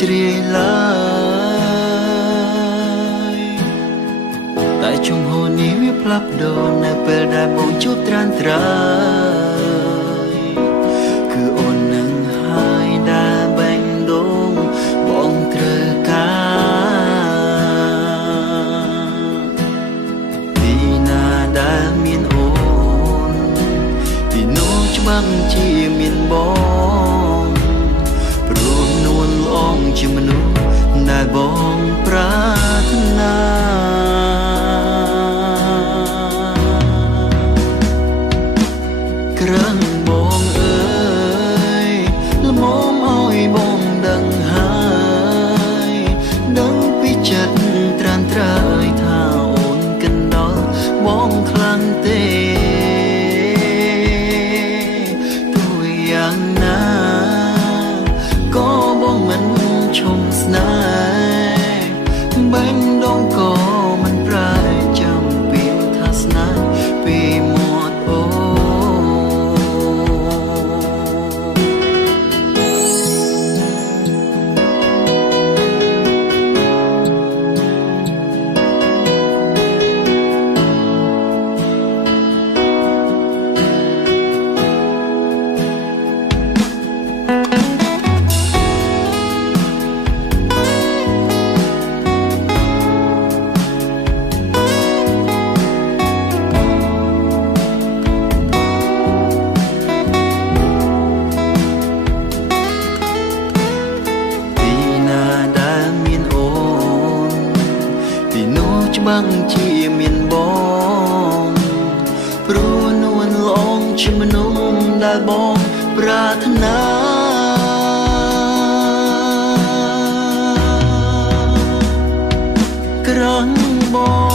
ជ្រាយឡើយតែជុំហូរនេះវាផ្លាស់ប្ដូរនៅពេលដែលបងជួបត្រានត្រើយគឺអូននឹងហើយដែលបែងដូងបងត្រូវការទីណាដែលមានអូនទីនោះច្បាស់ជាមានបងព្រោះនួនល្អងជាមនុស្សដែលបងប្រាថ្នាក្រឹងបងអើយល្មមឲ្យបងដឹងហើយដឹងពីចិត្តត្រានត្រើយថាអូនកណ្ដល់បងខ្លាំងទេទោះយ៉ាងណាក៏បងមិនឈុំស្នេហ៍បែងដងក៏មិនប្រែចាំពីថាស្នេហ៍ពីមាត់អូច្បាស់ជាមានបងព្រោះនួនល្អងជាមនុស្សដែលបងប្រាថ្នាក្រឹងបង